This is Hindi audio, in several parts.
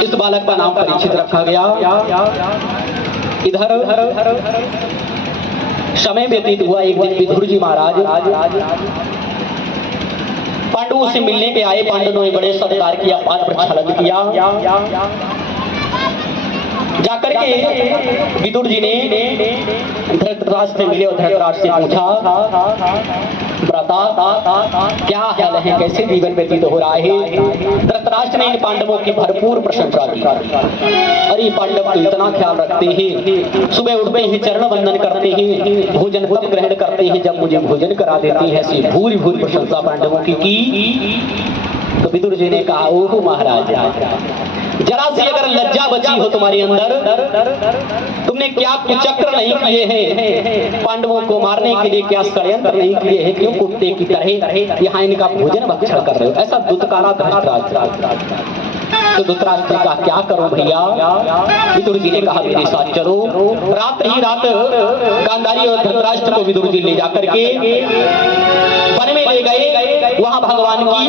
इस बालक का नाम परीक्षित रखा गया। इधर समय व्यतीत हुआ। एक दिन विदुर जी महाराज पांडवों से मिलने के आए। पांडवों ने बड़े सत्कार किया, पाद प्रक्षालन किया। जाकर के विदुर जी ने धृतराष्ट्र से मिले और धृतराष्ट्र से पूछा, भ्राता क्या हाल है, कैसे जीवन व्यतीत हो रहा है। धृतराष्ट्र ने इन पांडवों की भरपूर प्रशंसा की। अरे पांडव तो इतना ख्याल रखते हैं, सुबह उठते ही चरण वंदन करते हैं, भोजन तब ग्रहण करते हैं जब मुझे भोजन करा देते हैं। ऐसी भूरी भूरी प्रशंसा पांडवों की। तो विदुर जी ने कहा, ओह महाराज, जरा सी अगर लज्जा बची हो तुम्हारे अंदर, तुमने क्या कुचक्र नहीं किए हैं, पांडवों को मारने के लिए क्या षड्यंत्र नहीं किए हैं, क्यों कुत्ते की तरह यहाँ इनका भोजन भक्षण कर रहे हो। ऐसा दुत्कारा धृतराष्ट्र। तो धृतराष्ट्र ने कहा, क्या करूं भैया। विदुर जी ने कहा, मेरे साथ चलो। रात ही रात गांधारी और धृतराष्ट्र को विदुर जी ले जाकर के वन में ले गए। वहां भगवान की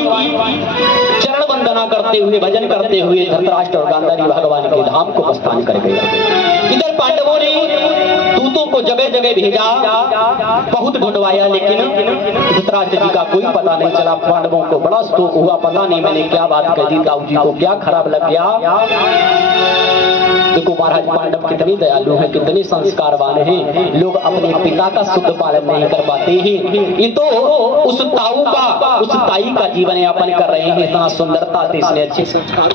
चरण वंदना करते हुए, भजन करते हुए धृतराष्ट्र और गांधारी भगवान के धाम को प्रस्थान कर गए। इधर पांडवों ने दूतों को जगह जगह भेजा, बहुत ढूंढवाया, लेकिन धृतराष्ट्र जी का कोई पता नहीं चला। पांडवों को बड़ा शोक हुआ, पता नहीं मैंने क्या बात कह दी, दाऊ जी को क्या खराब लग गया। देखो महाराज, पांडव कितने दयालु हैं, कितने संस्कारवान हैं। लोग अपने पिता का शुद्ध पालन नहीं कर पाते हैं। ये तो उस ताऊ का, उस ताई का जीवन यापन कर रहे हैं। इतना सुंदरता से, इसने अच्छे संस्कार,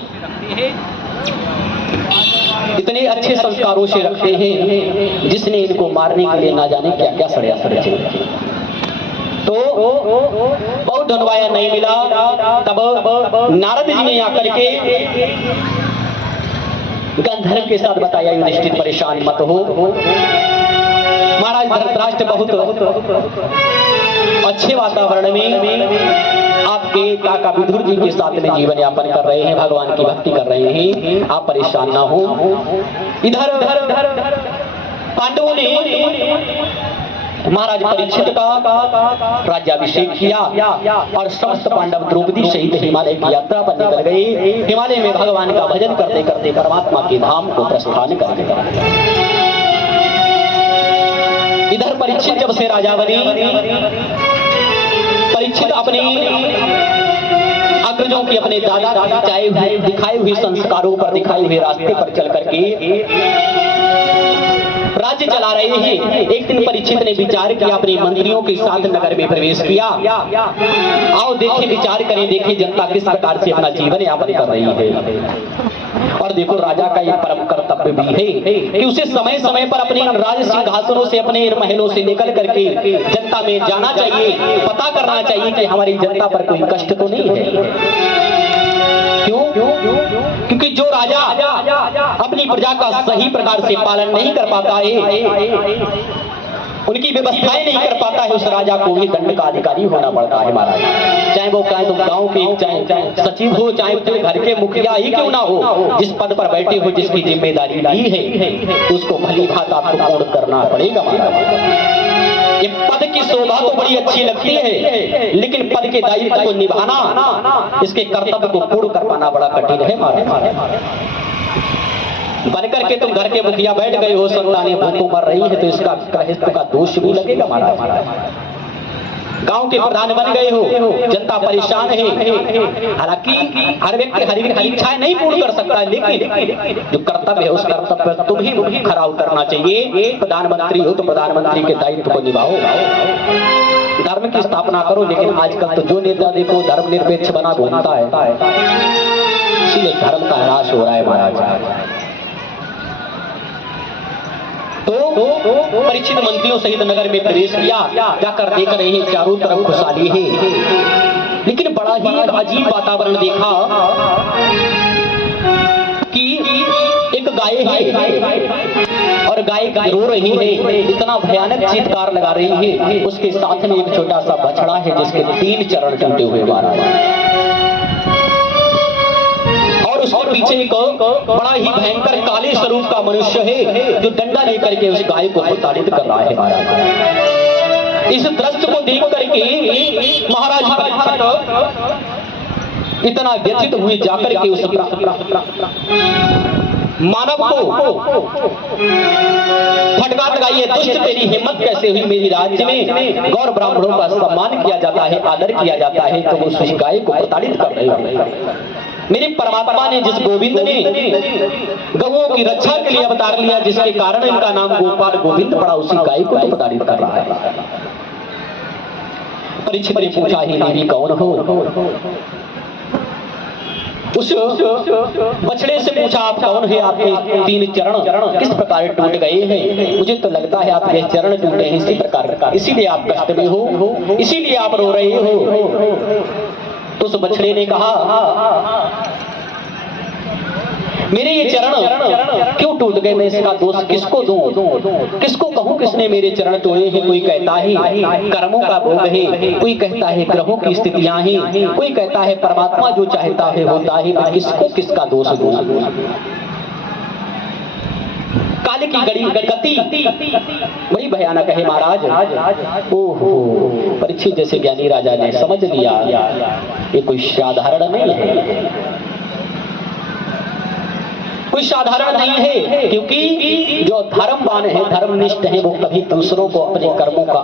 इतने अच्छे संस्कारों से रखते हैं, जिसने इनको मारने के लिए ना जाने क्या क्या षड्यंत्र रचे। तो बहुत ढूंढवाया, नहीं मिला। तब नारद जी ने आकर के गंधर्व के साथ बताया, युधिष्ठिर परेशान मत हो। महाराज धृतराष्ट्र बहुत अच्छे वातावरण में आपके काका विदुर जी के साथ में जीवन यापन कर रहे हैं, भगवान की भक्ति कर रहे हैं, आप परेशान ना हो। इधर पांडवों ने महाराज परीक्षित का राज्याभिषेक किया और समस्त पांडव द्रौपदी सहित हिमालय की यात्रा पर निकल गए। हिमालय में भगवान का भजन करते करते परमात्मा के धाम को प्रस्थान कर गए। इधर परीक्षित जब से राजा बने, परीक्षित अपने अग्रजों की, अपने दादा दिखाए हुए संस्कारों पर, दिखाए हुए रास्ते पर चल करके राज्य चला रहे हैं। एक दिन परीक्षित ने विचार किया, अपने मंत्रियों के साथ नगर में प्रवेश किया। आओ देखें, विचार करें, देखें जनता किस प्रकार से अपना जीवन यापन कर रही है। और देखो, राजा का यह परम कर्तव्य भी है कि उसे समय समय पर अपने राज सिंहासनों से, अपने महलों से निकल करके जनता में जाना चाहिए, पता करना चाहिए कि हमारी जनता पर कोई कष्ट तो नहीं है। क्यों? क्योंकि जो राजा अपनी प्रजा का सही प्रकार से पालन नहीं कर पाता है, उनकी व्यवस्थाएं नहीं कर पाता है, उस राजा को भी दंड का अधिकारी होना पड़ता है महाराज। चाहे वो तुम गांव के चाहे सचिव हो, चाहे तुम घर के मुखिया ही क्यों ना हो, जिस पद पर बैठे हो, जिसकी जिम्मेदारी ली है, उसको भली भांति आपको पूर्ण करना पड़ेगा महाराज। ये पद की शोभा तो बड़ी अच्छी लगती है, लेकिन पद के दायित्व को निभाना, इसके कर्तव्य को पूर्ण कर पाना बड़ा कठिन है महाराज। बनकर के तुम घर के मुखिया बैठ गए हो, संतानें भूखों मर रही है, तो इसका गृहस्थ का दोष भी लगेगा महाराज। गांव के प्रधान बन गए हो, जनता परेशान है। हालांकि हर व्यक्ति हर इच्छाएं नहीं पूर्ण कर सकता, लेकिन जो कर्तव्य है उस कर्तव्य पर तुम ही खरा उतरना चाहिए। प्रधानमंत्री हो तो प्रधानमंत्री के दायित्व को निभाओ, धर्म की स्थापना करो। लेकिन आजकल तो जो नेता देखो धर्मनिरपेक्ष बना घूमता है, इसीलिए धर्म का ह्रास हो रहा है महाराज। तो परीक्षित मंत्रियों सहित नगर में प्रवेश किया। जाकर देख रहे हैं चारों तरफ खुशहाली है, लेकिन बड़ा ही एक अजीब वातावरण देखा कि एक गाय है और गाय रो रही है, इतना भयानक चीत्कार लगा रही है। उसके साथ में एक छोटा सा बछड़ा है जिसके 3 चरण टूटे हुए महाराज, और उसके पीछे एक बड़ा ही भयंकर काले स्वरूप का मनुष्य है जो डंडा लेकर के उस गाय को प्रताड़ित कर रहा है महाराज। इस दृश्य को देख करके महाराज इतना व्यथित हुए जाकर के उस मानव को फटकार लगाइए, दुष्ट तेरी हिम्मत कैसे हुई, मेरी राज्य में गौर ब्राह्मणों का सम्मान किया जाता है, आदर किया जाता है, तो वो उस गाय को प्रताड़ित कर रहे हो। मेरे परमात्मा ने, जिस गोविंद ने गौओं की रक्षा के लिए अवतार लिया, जिसके कारण इनका नाम गोपाल गोविंद पड़ा, उसी गाय को तो प्रताड़ित कर रहा है। परीक्षित ने पूछा, ही देवी कौन हो? उस बछड़े से पूछा, आप कौन है? आपके 3 चरण किस प्रकार टूट गए हैं? मुझे तो लगता है आपके चरण टूटे हैं इसी प्रकार, इसीलिए आप कष्ट में हो, इसीलिए आप रो रहे हो। तो उस बछड़े ने कहा, मेरे ये चरण क्यों टूट गए? मैं इसका दोष किसको दूं, किसको कहूं किसने मेरे चरण तोड़े हैं? कोई कहता है कर्मों का भोग है, कोई कहता है ग्रहों की स्थितियां हैं, कोई कहता है परमात्मा जो चाहता है होता है, मैं किसको किसका दोष दूं? काल की गति बड़ी भयानक है महाराज। ओहो, परीक्षित जैसे ज्ञानी राजा ने समझ लिया ये कोई साधारण नहीं है, कोई साधारण नहीं है, क्योंकि जो धर्मवान है, धर्मनिष्ठ है, वो कभी दूसरों को अपने कर्मों का